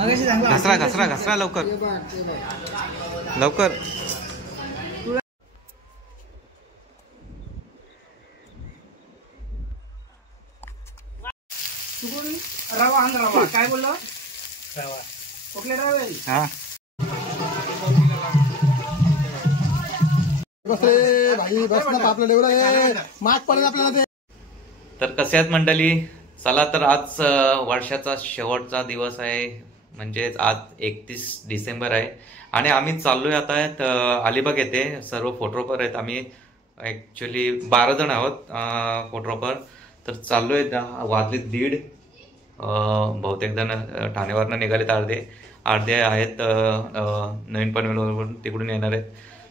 घसरा घसरा घसरा लवकर लवकर. रवा रवा काय बोललो रवा कुठले रवा. हा भाई बस ना आपल्याला एवढं माग पडेल आपल्याला ते. तर कसे आहेत मंडळी. चला तर आज वर्षाचा शेवटचा दिवस आहे, म्हणजेच आज 31 डिसेंबर आहे आणि आम्ही चाललोय आता अलिबाग येथे. सर्व फोटोग्राफर आहेत आम्ही, ऍक्च्युली 12 जण आहोत फोटोग्राफर. तर चाललोय, वाजले 1:30. बहुतेक जण ठाणेवरनं निघालेत, अर्धे आहेत नवीन पनवेलवरून तिकडून येणार आहेत.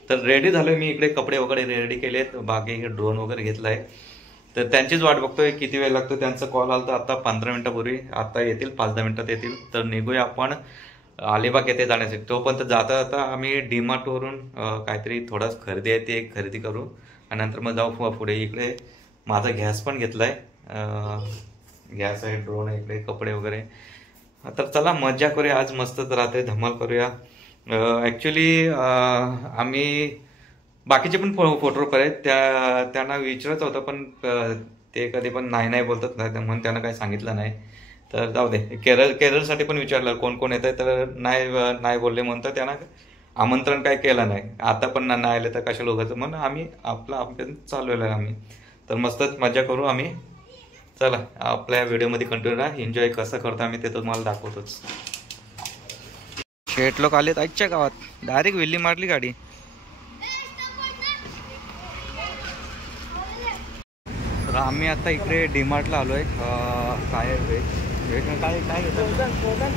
तर रेडी झालोय मी, इकडे कपडे वगैरे रेडी केलेत, बाकी ड्रोन वगैरे घेतलाय. तर त्यांचीच वाट बघतोय किती वेळ लागतो. त्यांचा कॉल आला तर आता 15 मिनिटापूर्वी, आता येतील 5-10 मिनिटात येतील. तर निघूया आपण अलिबाग येथे जाण्यासाठी. तोपर्यंत जाता जाता आम्ही डीमार्ट वरून काहीतरी थोडाच खरेदी आहे ते खरेदी करू आणि नंतर मग जाऊ पुढे. इकडे माझा गॅस पण घेतलाय, गॅस आहे, ड्रोन आहे, इकडे कपडे वगैरे. तर चला मजा करूया आज, मस्त रात्री धमाल करूया. ॲक्च्युली आम्ही बाकीचे पण फोटोग्राफर आहेत, त्यांना विचारायचं होतं पण ते कधी पण नाही बोलतात म्हणून त्यांना काही सांगितलं नाही. तर जाऊ दे. केरळसाठी पण विचारलं कोण कोण येत आहे, तर नाही बोलले म्हणतात. त्यांना आमंत्रण काय केलं नाही. आता पण नाही आले तर कशाला उगाच, म्हणून आम्ही आपल्या चालवलं आहे आम्ही. तर मस्तच मजा करू आम्ही. चला आपल्या व्हिडिओमध्ये कंटिन्यू राहा, एन्जॉय कसं करतो आम्ही ते तुम्हाला दाखवतोच. शेट लोक आलेत आजच्या गावात, डायरेक्ट विल्ली मारली गाडी. तर आम्ही आता इकडे डीमार्टला आलोय. काय काय काय घेतो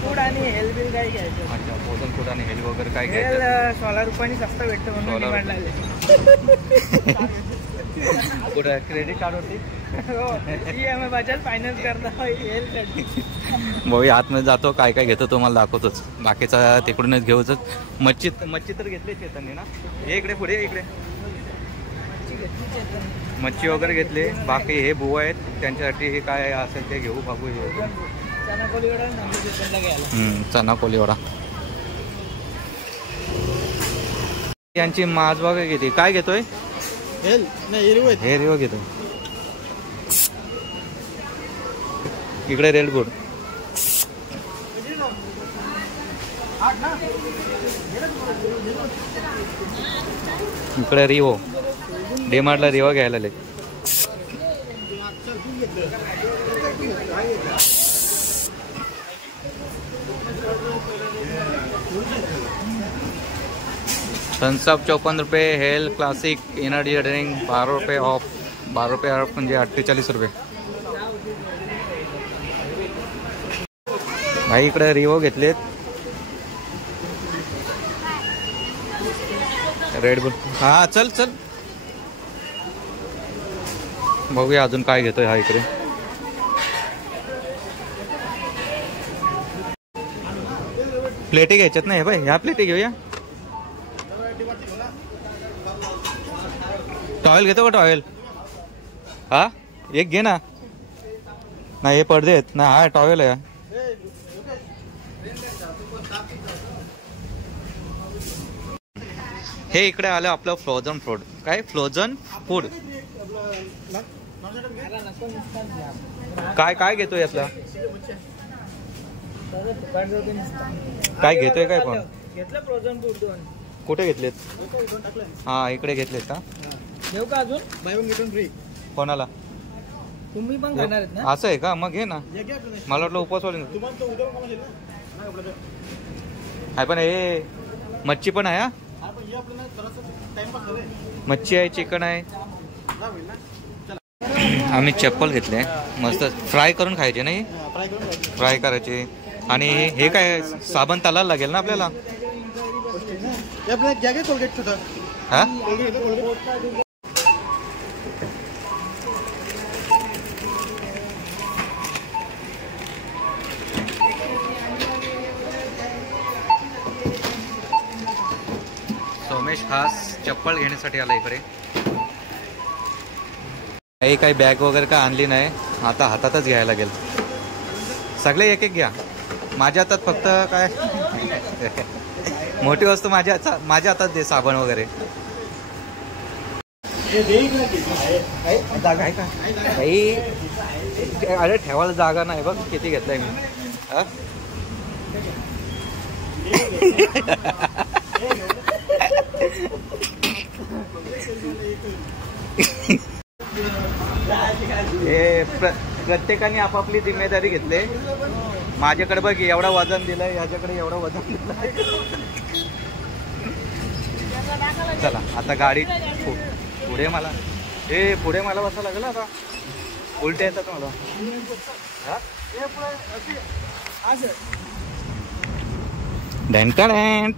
फूड आणि हेल बिल काय घ्यायचं. अच्छा, फ्रोझन फूड आणि हेल वगैरे काय घ्यायचं. 16 रुपयांनी स्वस्त भेटतं म्हणून डीमार्टला आले. कुठे क्रेडिट कार्डवरती EMI बजाज फायनान्स करता हेल्थसाठी. भाऊ आतमध्ये जातो, काय काय घेतो तुम्हाला दाखवतोच, बाकीचा तिकडूनच घेऊच. मच्छी तर घेतली चेतनने ना. हे इकडे पुढे इकडे मच्छी वगैरे घेतली. बाकी हे बुवा आहेत, त्यांच्यासाठी हे काय असेल ते घेऊ बाबू. चना कोलीवडा यांची माज बघा किती. काय घेतोय. हिरवं घेतो. इकडे रेड बोर्ड, इकडे रिवो. डीमार्टला रिवो घ्यायला आले. थम्सअप 54 रुपये, हेल क्लासिक एनर्जी ड्रिंक 12 रुपये ऑफ. 12 रुपये ऑफ म्हणजे 48 रुपये. भाई इकडे रिवो घेतलेत. Red boule. हा चल बघूया अजून काय घेतोय. हा इकडे प्लेटी घ्यायच्यात नाही भाई, ह्या प्लेटी घेऊया. टॉवेल घेतो का टॉवेल. हा एक घे ना. नाही हे पडदे आहेत ना. हा टॉवेल आहे. हे इकडे आलं आपलं फ्रोझन फूड. काय फ्रोझन फूड काय घेतोय यातला. काय घेतोय काय पण. फ्रोझन फूड कुठे घेतलेत. हा इकडे घेतलेत का. घेऊ का अजून. By one get one free. कोणाला. तुम्ही पण खाणार आहेत ना. असं आहे का. मग घे ना. मला वाटलं उपवासवाले आहे. पण हे मच्छी पण आहे. मच्छी आहे, चिकन आहे. आम्ही चप्पल घेतले मस्त, फ्राय करून खायचे नाही. फ्राय करायचे. आणि हे काय साबण तालायला लागेल ना आपल्याला. हा सोमेश खास चप्पल घेण्यासाठी आला इकडे. काही बॅग वगैरे काय आणली नाही, आता हातातच घ्यायला लागेल. सगळे एक एक घ्या. माझ्या हातात फक्त काय मोठी वस्तू माझ्या हातात दे, साबण वगैरे. जागा आहे का काही? अरे ठेवायला जागा नाही बघ, किती घेतलाय मी. प्रत्येकाने आपापली जिम्मेदारी घेतली. माझ्याकडे बघ एवढा वजन दिलंय, याच्याकडे एवढं वजन दिलंय. चला आता गाडी पुढे मला बसावं लागेल आता. उलटे येतात मला.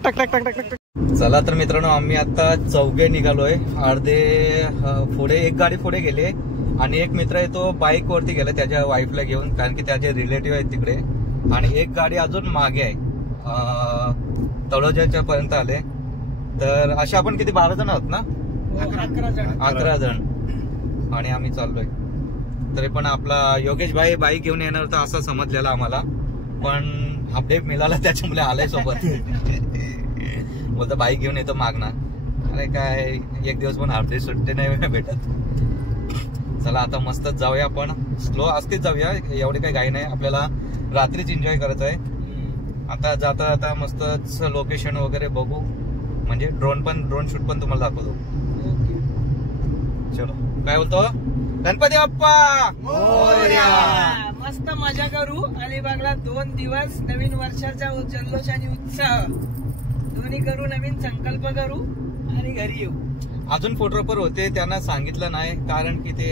टक टक टक टक. चला तर मित्रांनो, आम्ही आता चौघे निघालोय. अर्धे पुढे, एक गाडी पुढे गेली आणि एक मित्र आहे तो बाईक वरती गेला त्याच्या वाईफला घेऊन, कारण की त्याचे रिलेटिव्ह आहेत तिकडे. आणि एक गाडी अजून मागे आहे, तळोजाच्या पर्यंत आले. तर अशा आपण किती 12 जण आहोत ना? 11 जण. आणि आम्ही चाललोय. तरी पण आपला योगेश भाई बाईक घेऊन येणार होता असं समजलेलं आम्हाला, पण अपडेट मिळाला त्याच्यामुळे आलाय सोबत. बोलतो बाईक घेऊन येतो मागणार. अरे काय, एक दिवस पण अर्धी सुट्टी नाही भेटत. चला आता मस्त जाऊया, आपण स्लो असतेच जाऊया, एवढी काही घाई नाही. आपल्याला रात्रीच एन्जॉय करायचं आहे. आता जाता मस्त लोकेशन वगैरे बघू, म्हणजे ड्रोन शूट पण तुम्हाला दाखवतो. चलो, काय बोलतो? गणपती बाप्पा मोरया. मस्त मजा करू अलिबागला 2 दिवस. नवीन वर्षाचा जल्लोष आणि उत्साह दोन्ही करू, नवीन संकल्प करू आणि घरी येऊ. अजून फोटोग्राफर होते, त्यांना सांगितलं नाही कारण की ते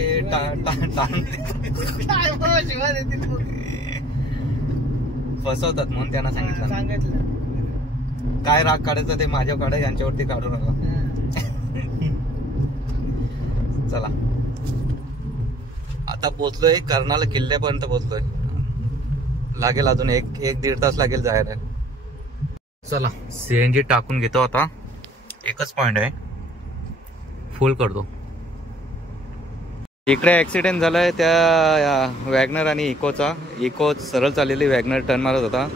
फसवतात म्हणून त्यांना सांगितलं. काय राग काढायचं ते माझ्या काढा, यांच्यावरती काढू नका. चला आता पोहोचलोय, कर्नाल किल्ल्यापर्यंत पोहोचलोय. लागेल अजून 1-1.5 तास लागेल जायला. चला सीएनजी टाकून घेतो. आता एकच पॉइंट आहे, फुल करतो. इकडे ऍक्सिडेंट झालाय त्या वॅगनर आणि इकोचा. इको सरळ चाललेली, वॅगनर टर्न मारत होता.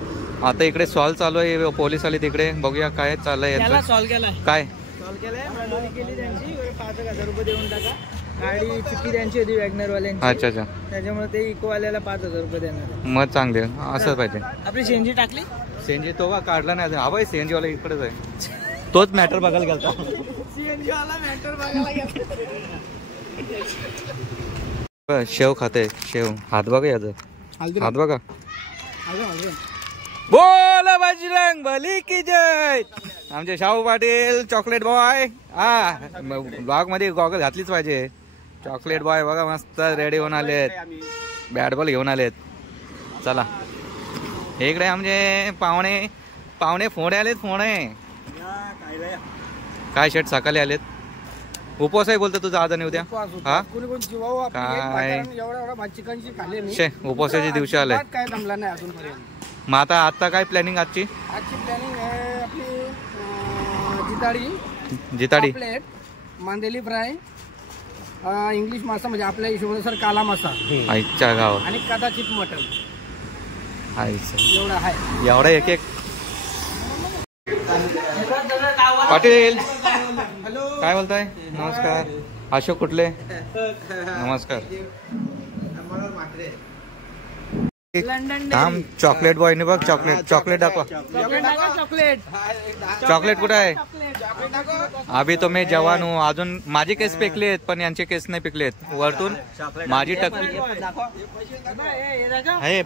आता इकडे सॉल्व चालू आहे, पोलीस आले तिकडे. बघूया काय चाललंय. सॉल्व केलाय काय सॉल्व केलाय, प्रणाली केली त्यांची. 5,000 रुपये देऊन टाका. गाडी चुकी त्यांची होती वॅगनर वाल्यांची. अच्छा, त्याच्यामुळे ते इको वाल्याला 5,000 रुपये देणार. मग चांगले, असं पाहिजे. आपली सीएनजी टाकली, सीएनजी तो का काढला नाही. हा बाई सीएनजी वाला इकडेच आहे, तोच मॅटर बघायला गेलता. सीएनजी वाला मॅटर बघायला गेला. शेव खाते, शेव. हात बघा याचं, हात बघा. बोल बजरंग बली की जय. आमचे शाहू पाटील चॉकलेट बॉय. हा, ब्लॉग मध्ये गॉगल घातलीच पाहिजे. चॉकलेट बॉय बघा मस्त रेडी होऊन आलेत, बॅट बॉल घेऊन आलेत. चला इकडे आमचे पाहुणे फोडे आलेत. फोडे काय शेट सकाळी आलेत. उपवास आहे बोलतो तुझा आज आणि उद्या. हा काय उपवासाच्या दिवशी आलाय. काय जमला नाही अजूनपर्यंत. मग आता काय प्लॅनिंग आजची प्लॅनिंग आहे आपली जिताडी मांदेली फ्राय, इंग्लिश मासा म्हणजे आपल्या हिशोबानुसार काला मासा आईच्या गावात, आणि कदाचित मटन. एवढा आहे, एवढा एक पाटील काय बोलताय. नमस्कार. अशोक कुठले. नमस्कार. थांब, चॉकलेट बॉयने बघ. चॉकलेट दाखवा. चॉकलेट कुठे आहे. अभि तो मी जवान हूँ. अजून माझे केस पिकलेत पण यांचे केस नाही पिकलेत. वरतून माझी टकली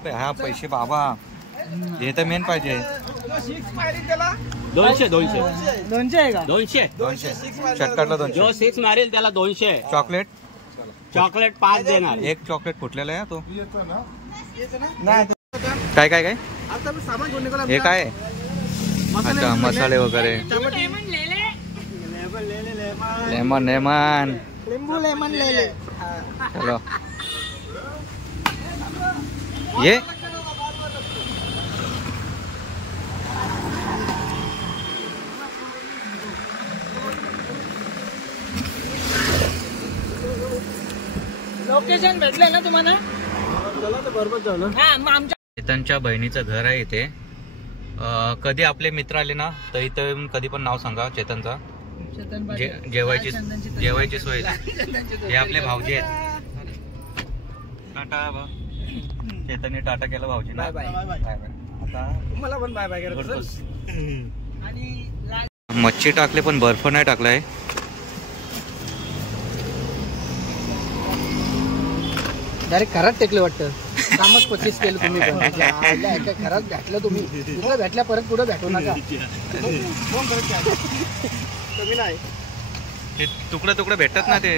हा पैसे बाबा, हे तर मेन पाहिजे. 200 आहे का. 200 शर्टकटला 200. जो 6 मारेल त्याला 200. चॉकलेट 5 देणार. एक चॉकलेट फुटलेला आहे तो. काय काय काय हे काय. अच्छा, मसाले वगैरे. लेमन लेमन ले. चलो ये लोकेशन भेटलंय ना तुम्हाला. चला तर बरोबर जाऊ ना. हा, मग आमच्या चेतनच्या बहिणीचं घर आहे इथे. कधी आपले मित्र आले ना तर इथं कधी पण नाव सांगा चेतनचा. जेवायची सोय. हे आपले भाऊजी आहेत. टाटा. चेतनने टाटा केला भाऊजी. Bye bye. आता मला पण बाय बाय करत. आणि मच्छी टाकले पण बर्फ नाही टाकलाय. डायरेक्ट घरात टेकले वाटतं. कामच 25 केलं तुम्ही. घरात भेटलं तुम्ही. तिथं भेटल्या परत पुढे भेटू नका. कमी नाही ते तुकडे भेटतात ना ते.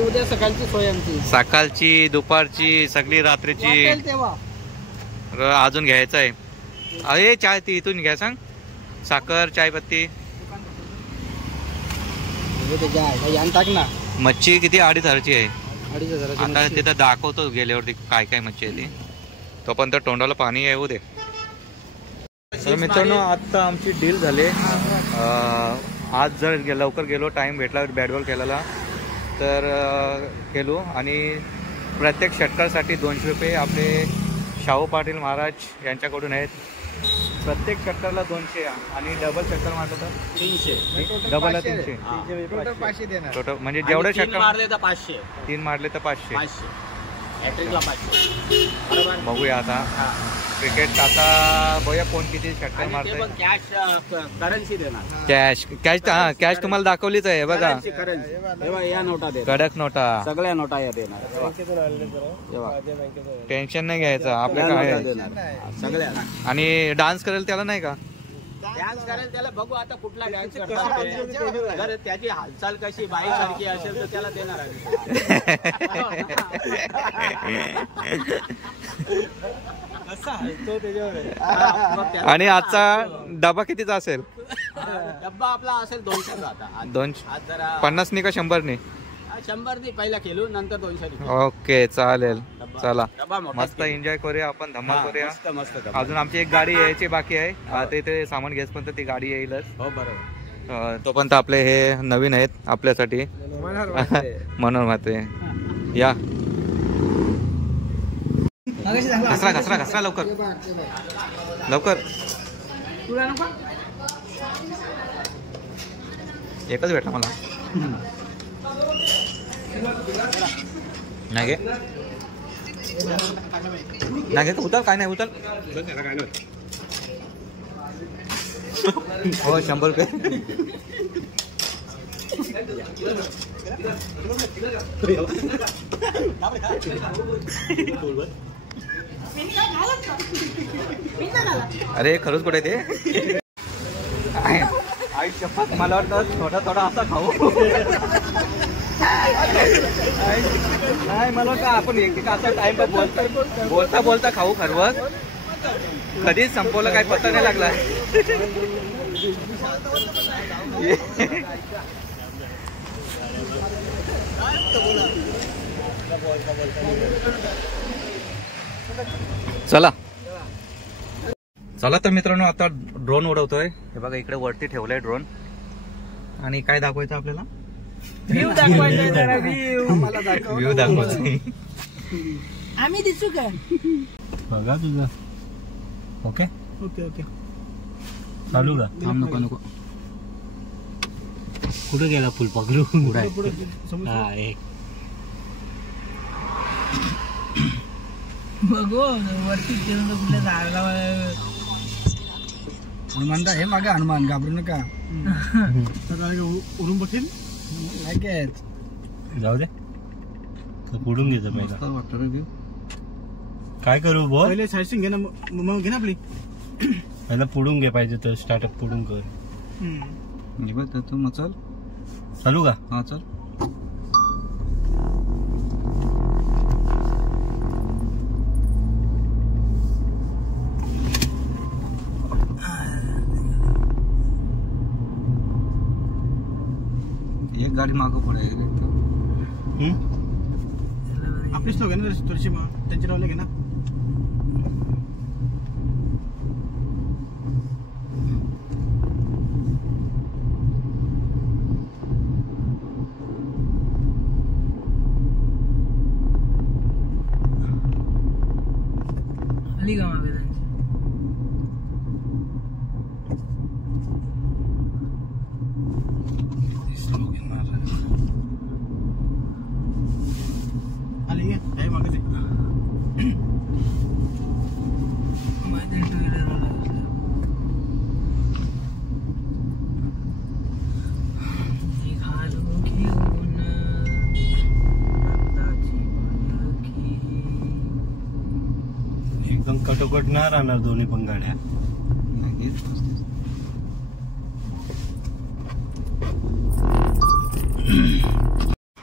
उद्या सकाळची सोय आमची. सकाळची दुपारची सगळी रात्रीची. अजून घ्यायचं आहे. अरे चाय ती इथून घ्या सांग. साखर चाय पत्ती. टाक ना. मच्छी किती 2,500ची आहे. 2,500. आता तिथं दाखवतो गेल्यावरती काय काय मच्छी आहे ती. तो पण तर तोंडाला पाणी येऊ दे. तर मित्रांनो आता आमची डील झाली. आज जर लवकर गेलो टाइम भेटला बॅट बॉल खेळायला तर गेलो. आणि प्रत्येक षटकासाठी 200 रुपये आपले शाहू पाटील महाराज यांच्याकडून आहेत. प्रत्येक षटकारला 200 आणि डबल षटकार मारलं तर 300. डबलला 300. टोटल 500 देणार. टोटल म्हणजे जेवढे षटकार मारले तर 500. 3 मारले तर 500. 500. हॅट्रिकला 500. बरोबर. बघूया आता क्रिकेट आता बघूया कोण किती षटकार मारतंय. कॅश करन्सी देणार. कॅश तुम्हाला दाखवलीच आहे बघा. करन्सी या नोटा दे. कडक नोटा सगळ्या नोटा या देणार. टेन्शन नाही घ्यायचं आपल्या काय. सगळ्या. आणि डान्स करेल त्याला नाही का. डान्स करेल त्याला बघू आता कुठला डान्स करतो. जर त्याची हालचाल कशी बाई सारखी असेल तर त्याला देणार आणि आजचा डबा कितीचा असेल. डब्बा आपला असेल 200 आता. 50 का 100 100 पहिला खेळू नंतर 200. ओके चालेल. चला डब्बा मस्त एन्जॉय करूया आपण. धमाल करूया. मस्त. अजून आमची एक गाडी यायची बाकी आहे. आता इथे सामान घ्यायच पण ती गाडी येईलच. हो बरोबर. तोपर्यंत आपले हे नवीन आहेत आपल्यासाठी. मनोहर म्हात्रे या. घसरा लवकर. एकच भेटला मला. नाही घे उतर. काय नाही उतर. हो 100 रुपये. अरे खरंच कुठे ते. आई शपथ मला वाटतं थोडा असा खाऊ. नाही मला वाटतं आपण एक असा टाइम बोलता खाऊ खरवस. कधीच संपवलं काही पत्ता नाही लागला. चला तर मित्रांनो आता ड्रोन उडवतोय. हे बघा इकडे वरती ठेवलाय ड्रोन. आणि काय दाखवायचं आपल्याला. व्ह्यू दाखवायचा जरा. व्ह्यू दाखवायचं. आम्ही दिसू का. बघा तुझं. ओके चालू का. नको कुठे गेला फुलपाखरू. बघू वरती कुठल्या झाडाला. हनुमान हे मागे हनुमान घाबरू नका. उडून बघील लगेच. जाऊ दे पुढून घ्यायचं पहिला. काय करू बोल. पहिले सायसिंग घे ना. मग घे ना आपली. पहिला पुढून घे पाहिजे तर स्टार्टअप पुढून कर. तू मग चल. चालू का. हा चल. एक गाडी मागं पडेल. आपलीच लोक ना थोडीशी त्यांची लावले घे ना. आपली का मागे त्यांची एकदम कटोकट नाही राहणार दोन्ही पण गाड्या.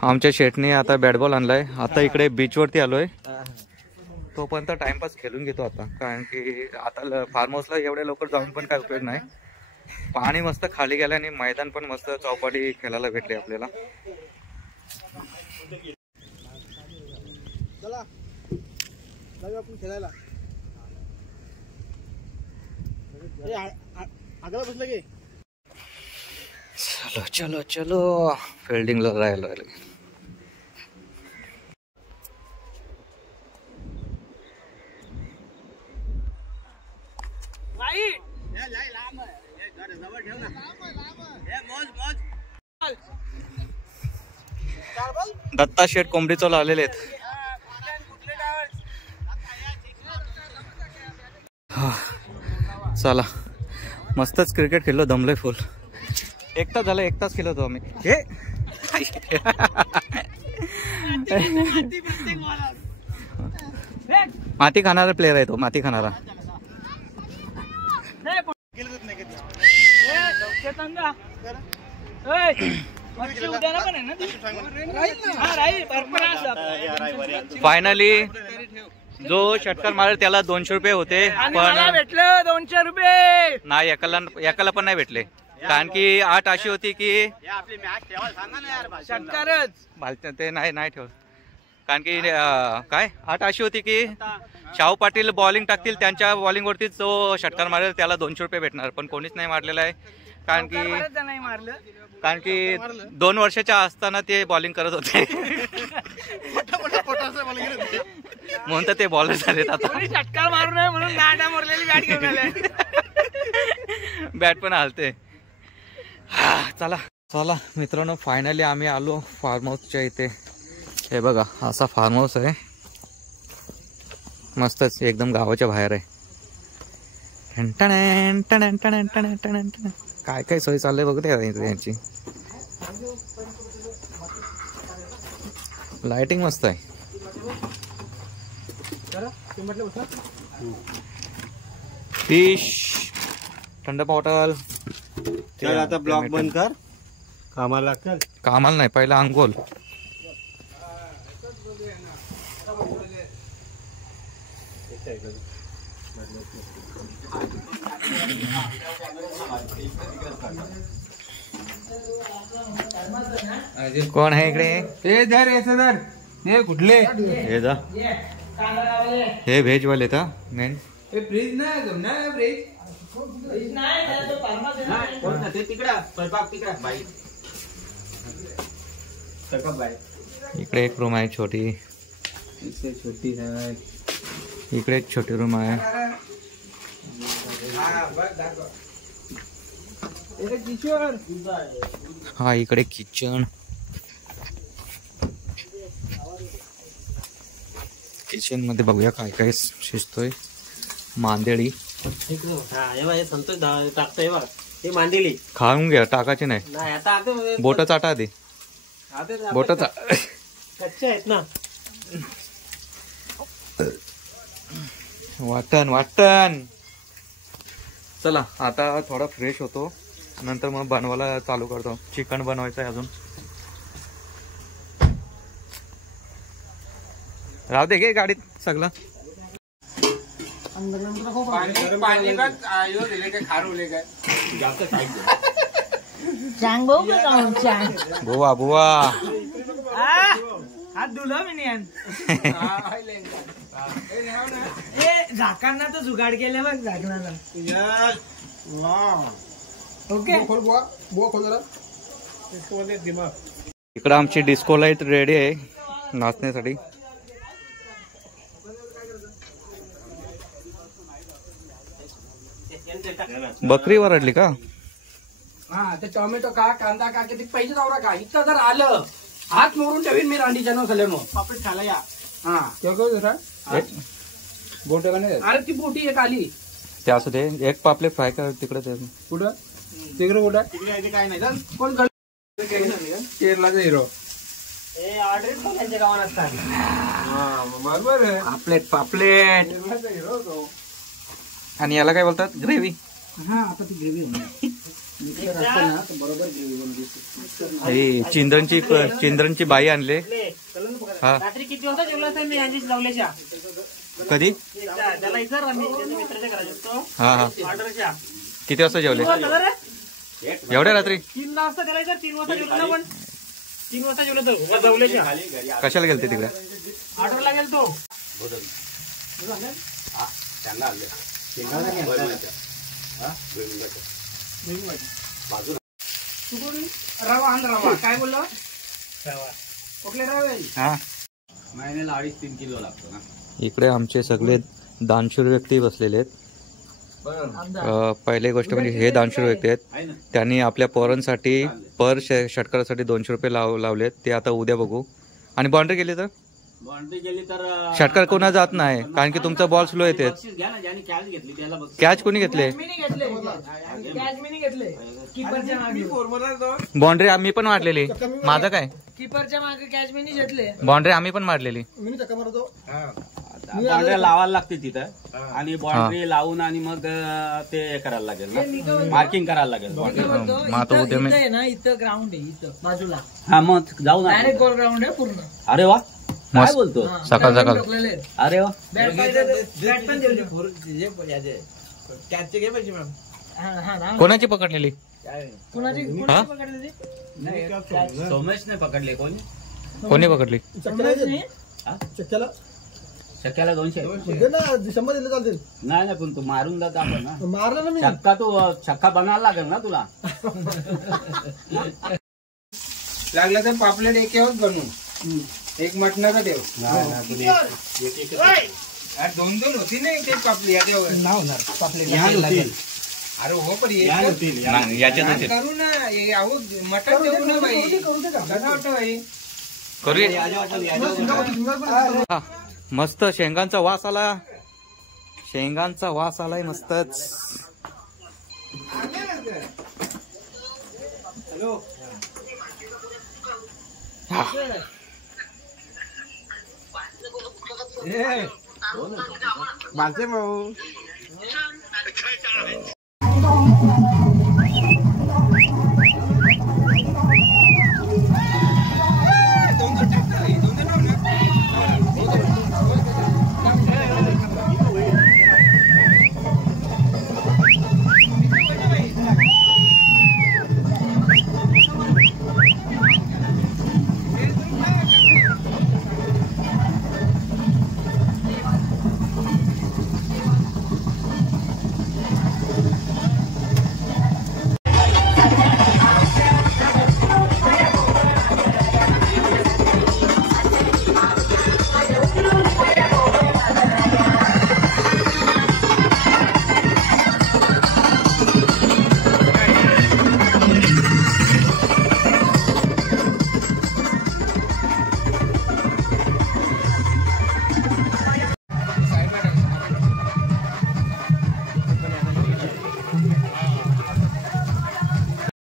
आमच्या शेटने आता बॅट बॉल आणलाय. आता इकडे बीच वरती आलोय. तोपर्यंत टाइमपास खेळून घेतो आता, कारण की आता फार्म हाऊसला एवढ्या लवकर जाऊन पण काय उपयोग नाही. पाणी मस्त खाली गेलं आणि मैदान पण मस्त चौपाटी खेळायला भेटले आपल्याला. चला आपण खेळायला. आगला बसलं की चलो चलो चलो फिल्डिंगला राहिलो. दत्ता शेठ कोंबडीचोला आलेले आहेत. चला मस्तच क्रिकेट खेळलो, दमलोय फुल. 1 तास झाला, 1 तास खेळलो होतो आम्ही. हे माती खाणारा प्लेअर आहे तो, माती खाणारा. फायनली जो षटकार मारेल त्याला 200 रुपये होते, पण भेटलं 200 रुपये नाही. एकाला पण नाही भेटले, कारण की 8 अशी होती की षटकारच ते नाही ठेवत. कारण की काय 8 अशी होती की शाहू पाटील बॉलिंग टाकतील, त्यांच्या बॉलिंग वरती जो षटकार मारेल त्याला 200 रुपये भेटणार, पण कोणीच नाही मारलेला आहे. कारण की 2 वर्षाच्या असताना ते बॉलिंग करत होते म्हणून तर ते बॉलर झालेत आता. षटकार मारू नये म्हणून गांडा मोरलेली बॅट घेऊन आले. बॅट पण हालते. चला चला मित्रांनो, फायनली आम्ही आलो फार्म हाऊसच्या इथे. हे बघा, असा फार्म हाऊस आहे, मस्तच एकदम गावाच्या बाहेर आहे. काय काय सोय चाललंय बघते यांची. लाइटिंग मस्त आहे. फिश, थंड बॉटल. चल आता ब्लॉक बंद कर, कामाला चल. कामाला नाही, पहिला अंघोल. कोण आहे इकडे? हे धर, याचं धर. हे कुठले? हे जा, हे व्हेज वाले का मेन? हे फ्रीज नाही, फ्रीज इकडे एक रूम आहे छोटी. छोटी आहे. इकडे एक छोटी रूम आहे. हा इकडे किचन. किचन मध्ये बघूया काय काय शिजतोय. मांदेळी संतोष टाकतोय बघ, हे मांदेली खाऊन घ्या, टाकायची नाही. आता बोट चाटा आधी, बोट कच्चे आहेत ना. वाटण. चला आता थोडा फ्रेश होतो, नंतर मग बनवायला चालू करतो. चिकन बनवायचं आहे अजून. राहू दे घे गाडीत सगळं. बुवा बुवा हात धुलं मी झाकांना तर जुगाड केले बघ झाकणाला. ओके, इकडं आमची डिस्को लाईट रेडी आहे नाचण्यासाठी. बकरी वरडली का? हा ते टोमॅटो का कांदा का किती पैसे जावरा का इथं जर आलं हात मोडून ठेवीन मी रांडीच्या नाव झाल्यानो पापड खाला या हा जरा बोट नाही अरे ती बोटी एक आली ते असू दे. एक पापले फ्राय कर तिकडे ते. कुठं तिकडे कुठं तिकडे काय नाही कोण केरलाचा हिरो ऑर्डर त्यांच्या गावात असतात बरोबर पापलेट पापलेट हिरो तो. आणि याला काय बोलतात? ग्रेव्ही. हा आता ती ग्रेव्ही होणार बरोबर ग्रेव्ही बनवली. चिंद्रनची बाई आणले. हा रात्री किती वाजता जेवला तर मी यांची लावल्याच्या कधी? त्याला इतर मित्राच्या घरात असतो हा हा ऑर्डरच्या किती वाजता जेवले? एवढ्या रात्री 3 वाजता त्याला इतर 3 वाजता जेवलो ना पण 3 वाजता जेवलो तर जावल्याच्या कशाला गेलते तिकडे? ऑर्डरला गेलतो. रवा आण रवा काय बोललो रवा कुठले रवा हा महिन्याला 2.5-3 किलो लागतो ना. इकडे आमचे सगळे दानशूर व्यक्ती बसलेले आहेत. पहिली गोष्ट म्हणजे हे दानशूर व्यक्ती आहेत. त्यांनी आपल्या पोरांसाठी पर षटकारासाठी 200 रुपये लावलेत. ते आता उद्या बघू. आणि बाउंड्री गेली तर बाउंड्री गेली तर षटकार कोणा जात नाही कारण की तुमचा बॉल स्लो येते. बक्षीस घ्या ना ज्याने कॅच घेतली त्याला बक्षीस. कॅच कोणी घेतले? बाउंड्री आम्ही पण मारलेली. माझं काय? कीपरच्या मागे कॅच मी घेतले. बाउंड्री आम्ही पण मारलेली. बाउंड्री लावायला लागते तिथं आणि बाउंड्री लावून आणि मग ते करायला लागेल ना मार्किंग करायला लागेल. इथं ना इथं ग्राउंड आहे इथं बाजूला. हा मग जाऊ ना डायरेक्ट गोल ग्राउंड आहे पूर्ण. अरे वा काय बोलतो सकाळ सकाळ. अरे वा बॅट पण कॅचचे घे पाहिजे मॅम. कोणाची पकडलेली? कुणाची हा? पकडलेली? सोमेशने पकडले कोणी कोणी पकडली? शक्याला 200 100 दिले चालतील. नाही ना पण तू मारून जात आपण ना. मारलं ना मी. छक्का बनायला लागेल ना तुला. लागला तर पापलेट एकेवर बनवू. एक मटणाचा देव 2 होती ना ते पापली नाव होणार पापलेट. अरे हो पण याच्यात करू ना अहो मटण देऊ ना बाई. कसं वाटतं बाई करूया. मस्त शेंगांचा वास आला. शेंगांचा वास आलाय मस्तच. माझे भाऊ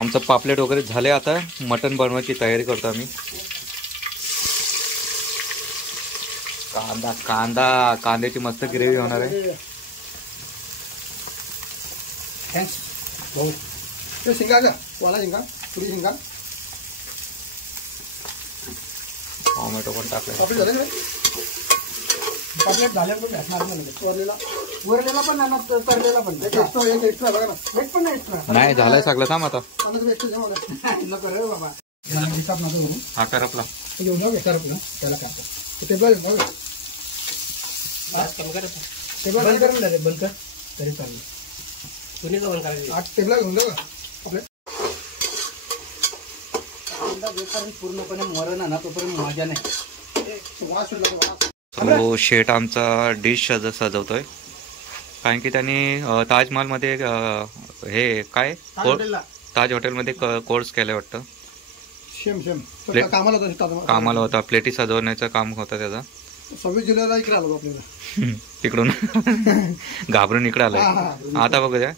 आमचं पापलेट वगैरे झाले. आता मटण बनवायची तयारी करतो आम्ही. कांद्याची मस्त ग्रेव्ही होणार आहे. शिंगा का वाला शिंगा पुरी शिंगा टोमॅटो पण टाकले. पापलेट झाले पण भेटणार वरलेला पण ना तरलेला पण एक्स्ट्रा बघा ना. वेट पण नाही एक्स्ट्रा नाही झालंय सगळं. थांब आता नको रे बाबा. हा कर आपला घेऊन जाऊ घेणार आपला त्याला काढतो टेबल बंद कर तरी चालेल. तुम्ही बंद करायचं टेबल घेऊन जाऊ आपल्या पूर्णपणे मरण ना तोपर्यंत मजा नाही. तो शेट आमचा डिश सजवतोय. कारण की त्यांनी ताजमहलमध्ये हे काय ताज हॉटेलमध्ये कोर्स केलं वाटतं. कामाला होता, प्लेटी सजवण्याचं काम होतं त्याचा. 26 जुलैला इकडे आलो आपल्याला तिकडून घाबरून इकडे आलोय. आता बघू द्या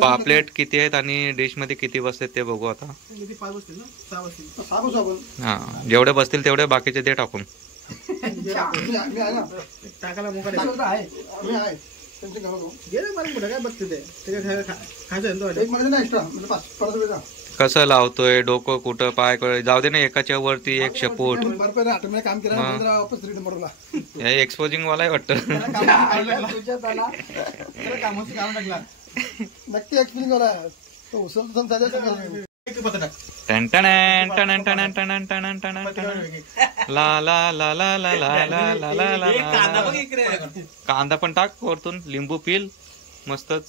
पापलेट किती आहेत आणि डिश मध्ये किती बसतात ते बघू आता. हा जेवढे बसतील तेवढे बाकीचे ते टाकून. कसं लावतोय डोकं कुठं पाय जाऊ दे ना, एकाच्या वरती एक शेपूट. एक्सपोजिंग वाला आहे वाटतं. नक्की एक्सपिरियन्स वाला आहे तो. ला ला ला ला ला ला ला ला ला ला. कांदा पण टाक वरतून, लिंबू पिल मस्तच.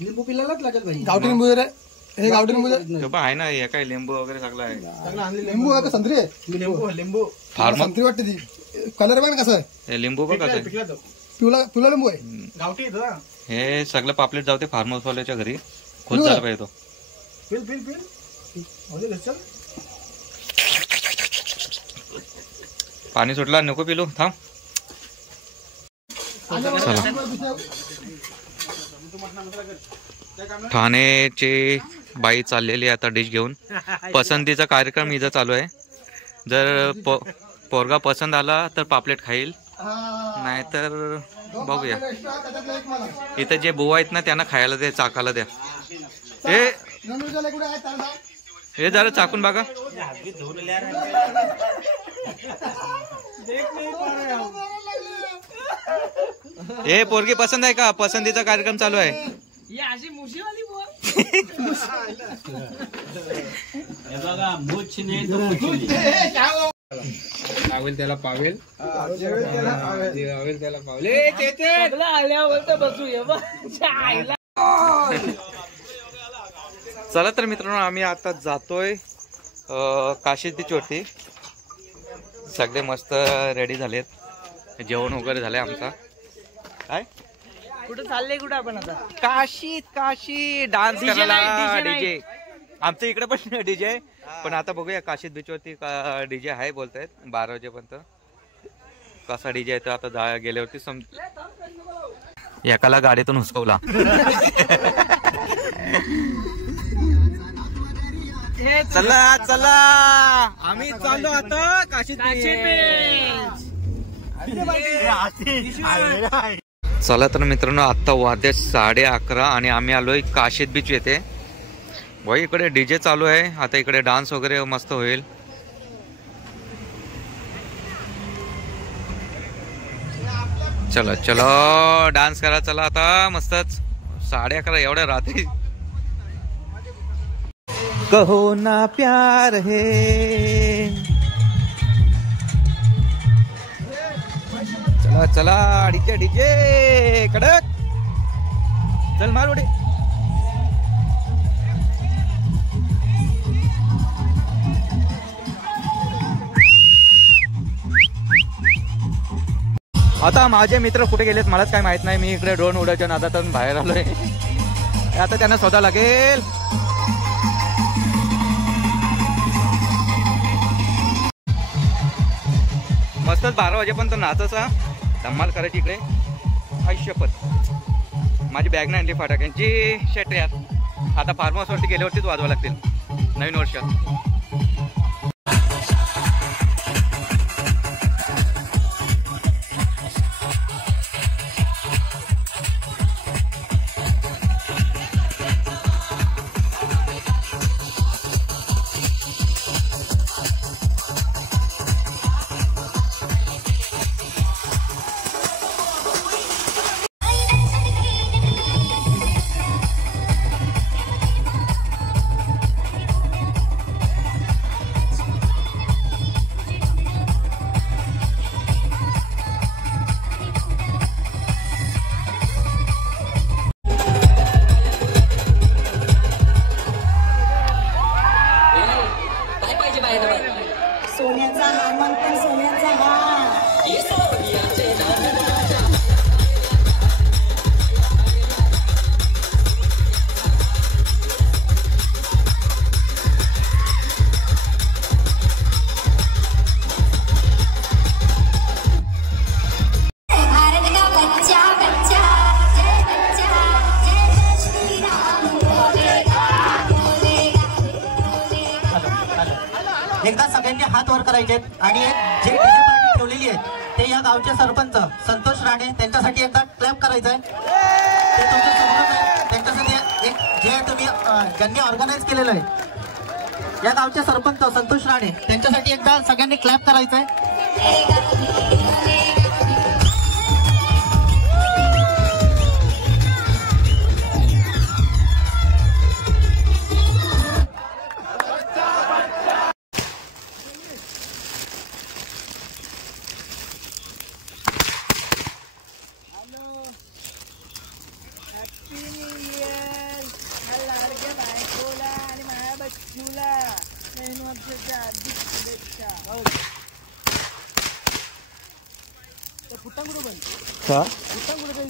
लिंबू पिलालाच लागेल भाई. गावठी लिंबू हे गावठी लिंबू आहे ना, हे काय लिंबू वगैरे सगळं आहे. लिंबू आहे का संत्री आहे? लिंबू फार्म संत्री वाटते ती. कलर बघ कसा आहे. लिंबू बघ कसं आहे, पिवळा लिंबू आहे. गावठी हे सगळं पापलेट जाऊ दे फार्म हाऊस वाल्याच्या घरी. खुश झाला पाहिजे तो. पाणी सुटला नको पिलू, थांब. ठाण्याची बाई चाललेली आता डिश घेऊन. पसंतीचा कार्यक्रम इथं चालू आहे. जर पोरगा पसंत आला तर पापलेट खाईल, नाहीतर बघूया. इथं जे बुवा आहेत ना त्यांना खायला द्या, चाकाला द्या. हे जरा चाकून बघा. हे पोरगी पसंत आहे का? पसंतीचा कार्यक्रम चालू आहे. पावेल त्याला पावेल त्याला पावेल. चला तर मित्रांनो, आम्ही आता जातोय काशी बीच वरती. सगळे मस्त रेडी झालेत, जेवण वगैरे झालंय आमचा. काय कुठं चाललंय कुठं आपण आता? काशी डान्स करायला डीजे. आमच्या इकडे पण डीजे, पण आता बघूया काशीद बीच वरती डीजे आहे बोलतायत 12 वाजेपर्यंत. कसा डीजे आहे तर आता गेल्यावरती एकाला गाडीतून हुसकवला. चला चला आम्ही चाललो आता काशीद. चला तर मित्रांनो, आता वाजले 11:30 आणि आम्ही आलोय काशीद बीच येथे. भाई इकडे डीजे चालू आहे. आता इकडे डान्स वगैरे मस्त होईल. चलो चलो डान्स करा चला आता मस्तच. 11:30 एवढ्या रात्री. कहो ना प्यार है. चला चला डीजे डीजे कडक. चल मार उडी. आता माझे मित्र कुठे गेलेत मलाच काय माहित नाही. मी इकडे ड्रोन उडायच्या नादातून बाहेर आलोय. आता त्यांना शोधा लागेल. मस्तच 12 वाजेपर्यंत नाचायचा, धम्माल करायची इकडे. आयुष्यपत माझी बॅग नाही आणली फटाक्यांची. शेट यार, आता फार्म हाऊस वरती गेल्यावरतीच वाजवा लागतील नवीन वर्षात. सोन्याचा हार म्हणतात, सोन्याचा हार. एकदा सगळ्यांनी हात वर करायचे आणि जे डीजे पार्टी ठेवलेली आहे ते या गावचे सरपंच संतोष राणे त्यांच्यासाठी एकदा क्लॅप करायचंय. ते तुमच्या समोरच आहे. त्यांच्यासाठी एक जे तुम्ही ज्यांनी ऑर्गनाईज केलेलं आहे या गावचे सरपंच संतोष राणे त्यांच्यासाठी एकदा सगळ्यांनी क्लॅप करायचंय. हॅपी न्यू इयर लाडक्या बायकोला आणि माझ्या बच्चूला नवीन वर्षाच्या हार्दिक शुभेच्छा. फुटांगुडं बंद फुटांगुडं